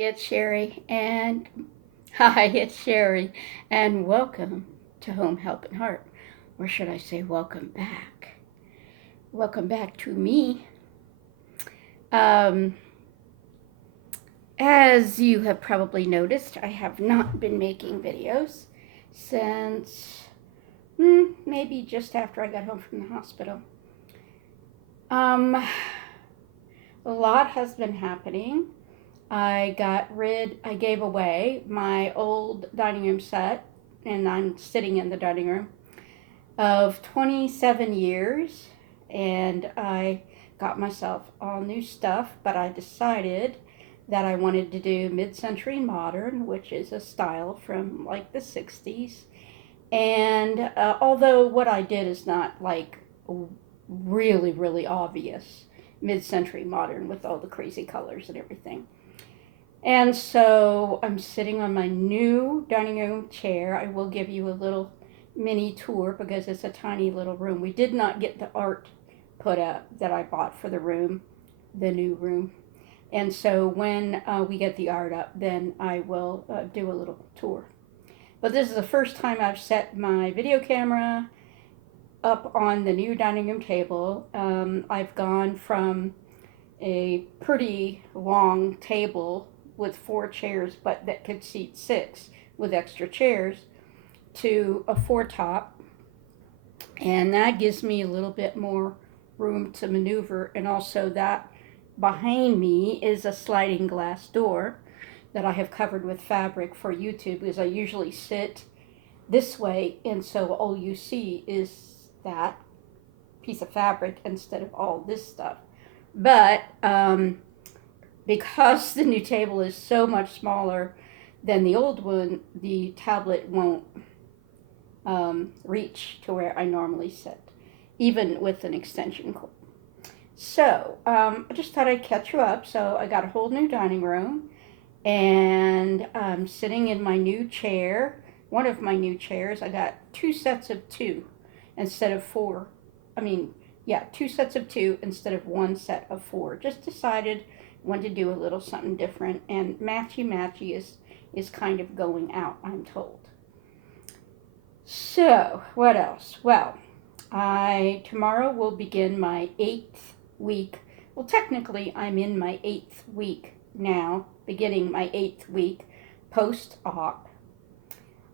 It's Sherry, and hi, it's Sherry, and welcome to Home Help and Heart. Or should I say, welcome back? Welcome back to me. Um, as you have probably noticed, I have not been making videos since maybe just after I got home from the hospital. A lot has been happening. I gave away my old dining room set, and I'm sitting in the dining room, of 27 years, and I got myself all new stuff, but I decided that I wanted to do mid-century modern, which is a style from like the 60s. And although what I did is not like really, really obvious mid-century modern with all the crazy colors and everything. And so I'm sitting on my new dining room chair. I will give you a little mini tour because it's a tiny little room. We did not get the art put up that I bought for the room, the new room. And so when we get the art up, then I will do a little tour. But this is the first time I've set my video camera up on the new dining room table. I've gone from a pretty long table with 4 chairs, but that could seat 6 with extra chairs, to a 4 top, and that gives me a little bit more room to maneuver. And also, that behind me is a sliding glass door that I have covered with fabric for YouTube, because I usually sit this way, and so all you see is that piece of fabric instead of all this stuff. But because the new table is so much smaller than the old one, the tablet won't reach to where I normally sit, even with an extension cord. So I just thought I'd catch you up. So I got a whole new dining room, and I'm sitting in my new chair. One of my new chairs, I got 2 sets of 2 instead of 4. I mean, yeah, 2 sets of 2 instead of 1 set of 4. Just decided want to do a little something different, and matchy is kind of going out, I'm told. So what else? Well, I tomorrow will begin my 8th week. Well, technically I'm in my 8th week now, beginning my 8th week post-op.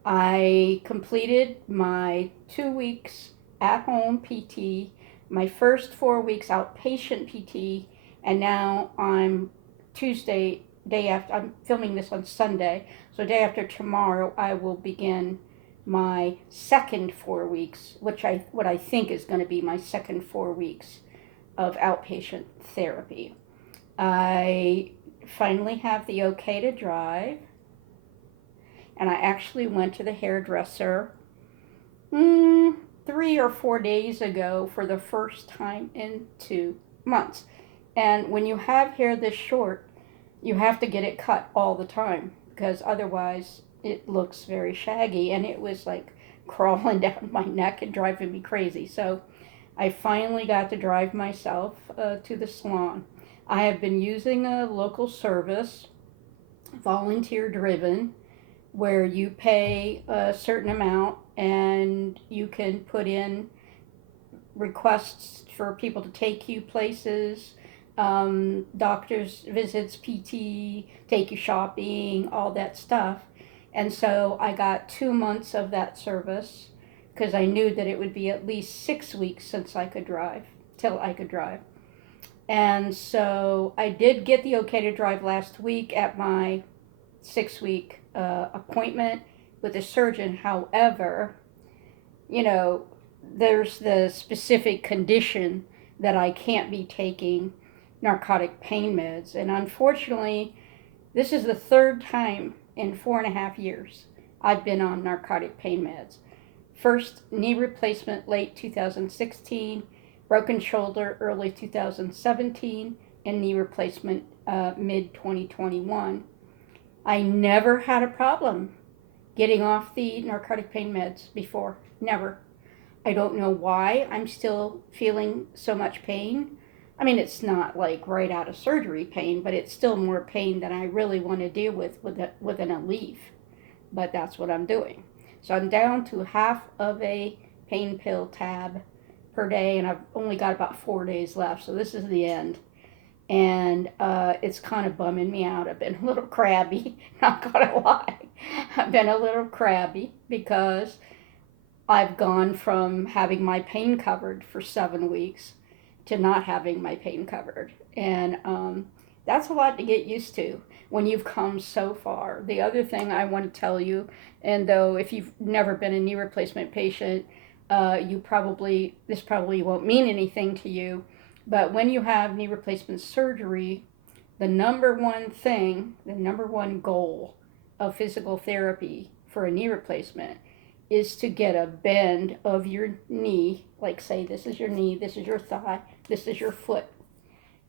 I completed my 2 weeks at home PT, my first 4 weeks outpatient PT, and now I'm day after, I'm filming this on Sunday, so day after tomorrow I will begin my second 4 weeks, what I think is going to be my second 4 weeks of outpatient therapy. I finally have the okay to drive, and I actually went to the hairdresser 3 or 4 days ago for the first time in 2 months. And when you have hair this short, you have to get it cut all the time, because otherwise it looks very shaggy, and it was like crawling down my neck and driving me crazy. So I finally got to drive myself to the salon. I have been using a local service, volunteer driven, where you pay a certain amount and you can put in requests for people to take you places, doctor's visits, PT, take you shopping, all that stuff. And so I got 2 months of that service, because I knew that it would be at least 6 weeks since I could drive, till I could drive. And so I did get the okay to drive last week at my 6-week appointment with a surgeon. However, there's the specific condition that I can't be taking narcotic pain meds. And unfortunately, this is the third time in 4.5 years I've been on narcotic pain meds. First, knee replacement late 2016, broken shoulder early 2017, and knee replacement mid 2021. I never had a problem getting off the narcotic pain meds before. Never. I don't know why I'm still feeling so much pain. I mean, it's not like right out of surgery pain, but it's still more pain than I really want to deal with an Aleve. But that's what I'm doing. So I'm down to half of a pain pill tab per day, and I've only got about 4 days left. So this is the end. And it's kind of bumming me out. I've been a little crabby, not gonna lie. I've been a little crabby because I've gone from having my pain covered for 7 weeks to not having my pain covered. And that's a lot to get used to when you've come so far. The other thing I want to tell you, and though if you've never been a knee replacement patient, this probably won't mean anything to you, but when you have knee replacement surgery, the number one thing, the number one goal of physical therapy for a knee replacement is to get a bend of your knee, like say this is your knee, this is your thigh, this is your foot,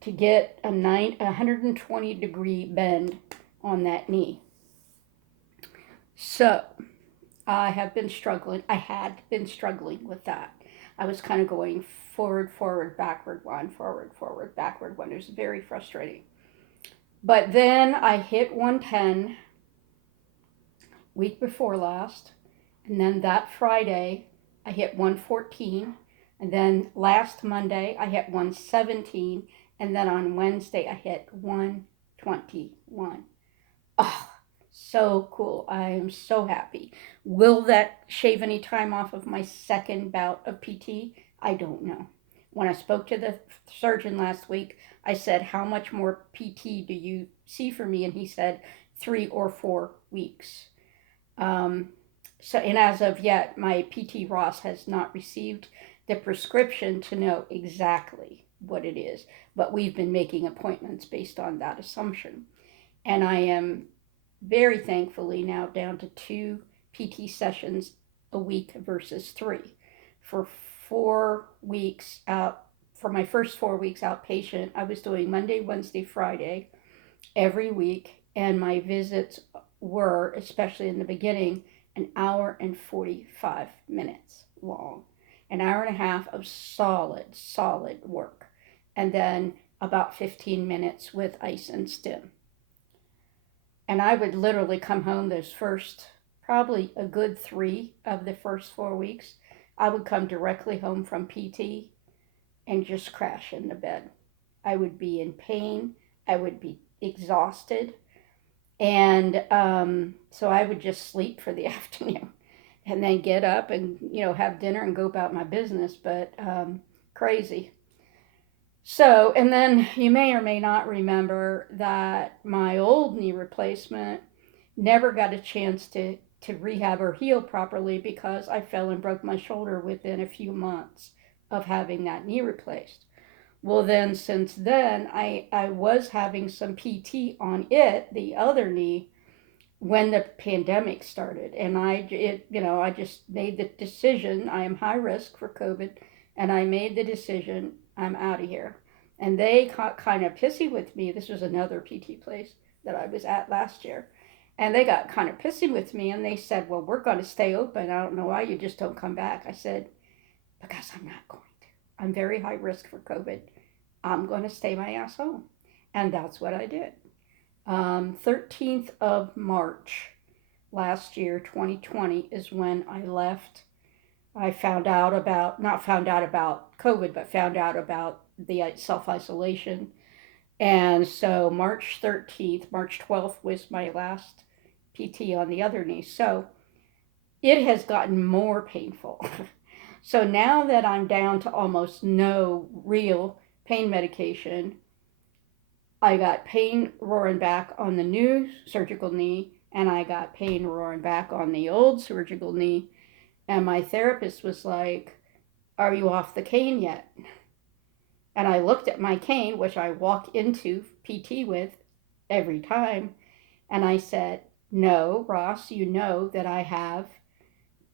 to get a 120-degree bend on that knee. So I had been struggling with that. I was kind of going forward, forward, backward one, forward, forward, backward one. It was very frustrating. But then I hit 110 week before last, and then that Friday I hit 114, and then last Monday I hit 117, and then on Wednesday I hit 121. Oh, so cool. I am so happy. Will that shave any time off of my second bout of PT? I don't know. When I spoke to the surgeon last week, I said, "How much more PT do you see for me?" And he said, 3 or 4 weeks. Um, and as of yet, my PT Ross has not received the prescription to know exactly what it is, but we've been making appointments based on that assumption. And I am very thankfully now down to 2 PT sessions a week versus 3. For 4 weeks out, for my first 4 weeks outpatient, I was doing Monday, Wednesday, Friday every week, and my visits were, especially in the beginning, an hour and 45 minutes long. An hour and a half of solid work. And then about 15 minutes with ice and stim. And I would literally come home those first, probably a good 3 of the first 4 weeks. I would come directly home from PT and just crash in the bed. I would be in pain. I would be exhausted. And so I would just sleep for the afternoon and then get up and, have dinner and go about my business. But crazy. So, and then you may or may not remember that my old knee replacement never got a chance to rehab or heal properly because I fell and broke my shoulder within a few months of having that knee replaced. Well, then, since then, I was having some PT on the other knee, when the pandemic started. And I just made the decision. I am high risk for COVID, and I made the decision, I'm out of here. And they got kind of pissy with me. This was another PT place that I was at last year. And they got kind of pissy with me, and they said, "Well, we're going to stay open. I don't know why you just don't come back." I said, "Because I'm not going to. I'm very high risk for COVID. I'm going to stay my ass home." And that's what I did. 13th of March last year, 2020, is when I left. I not found out about COVID, but found out about the self-isolation. And so March 13th, March 12th was my last PT on the other knee. So it has gotten more painful. So now that I'm down to almost no real pain medication, I got pain roaring back on the new surgical knee, and I got pain roaring back on the old surgical knee. And my therapist was like, "Are you off the cane yet?" And I looked at my cane, which I walk into PT with every time, and I said, "No, Ross, you know that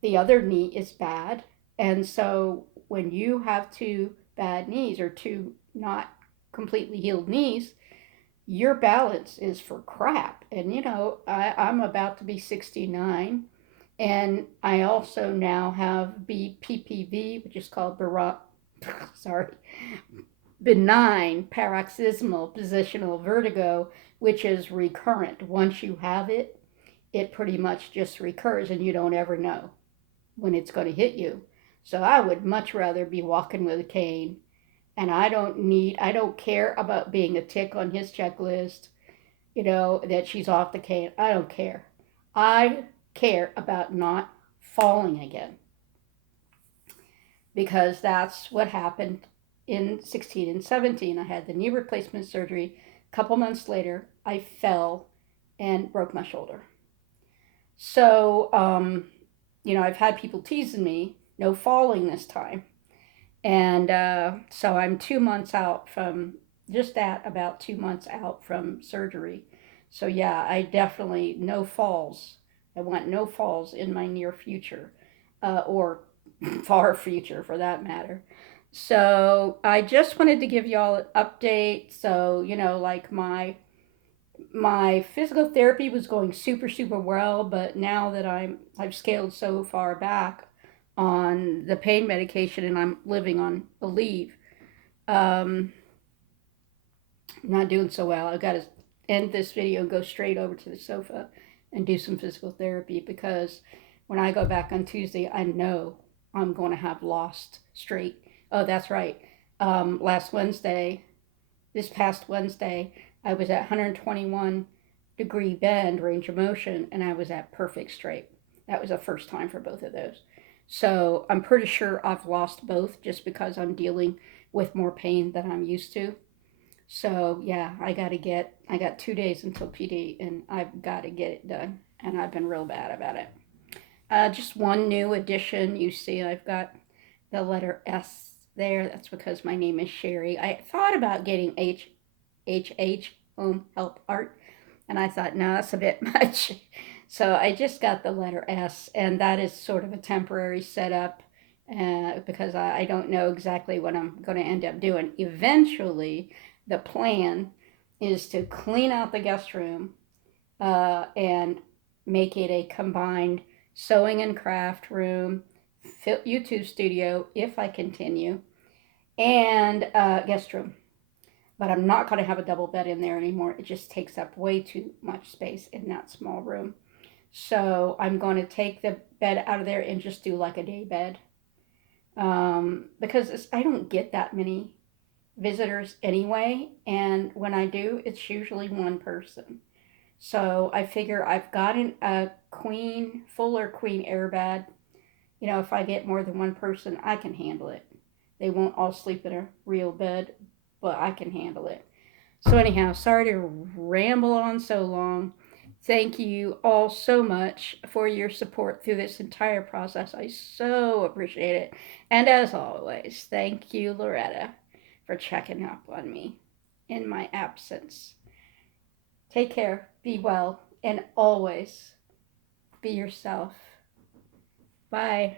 the other knee is bad. And so when you have 2 bad knees or 2 not completely healed knees, your balance is for crap." And I'm about to be 69, and I also now have BPPV, which is called sorry, benign paroxysmal positional vertigo, which is recurrent. Once you have it, it pretty much just recurs and you don't ever know when it's going to hit you. So I would much rather be walking with a cane, and I don't care about being a tick on his checklist, that she's off the cane. I don't care. I care about not falling again, because that's what happened in 16 and 17. I had the knee replacement surgery. A couple months later, I fell and broke my shoulder. So, I've had people teasing me, no falling this time. And so I'm 2 months out from just that, about 2 months out from surgery. So, yeah, I definitely, no falls. I want no falls in my near future, or far future for that matter. So, I just wanted to give y'all an update. So, like my physical therapy was going super super well, but now that I've scaled so far back on the pain medication and I'm living on Aleve, um, I'm not doing so well. I've got to end this video and go straight over to the sofa and do some physical therapy, because when I go back on Tuesday, I know I'm going to have lost straight. Oh, that's right. This past Wednesday, I was at 121-degree bend range of motion, and I was at perfect straight. That was the first time for both of those. So I'm pretty sure I've lost both just because I'm dealing with more pain than I'm used to. So yeah, I got 2 days until PD, and I've got to get it done. And I've been real bad about it. Just one new addition. You see, I've got the letter S there. That's because my name is Sherry. I thought about getting HH, Home Help Art, and I thought, no, that's a bit much. So I just got the letter S, and that is sort of a temporary setup, because I don't know exactly what I'm going to end up doing. Eventually, the plan is to clean out the guest room, and make it a combined sewing and craft room, YouTube studio if I continue, and guest room. But I'm not going to have a double bed in there anymore. It just takes up way too much space in that small room. So I'm going to take the bed out of there and just do like a day bed, because I don't get that many visitors anyway. And when I do, it's usually one person. So I figure I've got a fuller queen airbed. If I get more than one person, I can handle it. They won't all sleep in a real bed, but I can handle it. So, anyhow, sorry to ramble on so long. Thank you all so much for your support through this entire process. I so appreciate it. And as always, thank you, Loretta, for checking up on me in my absence. Take care, be well, and always be yourself. Bye.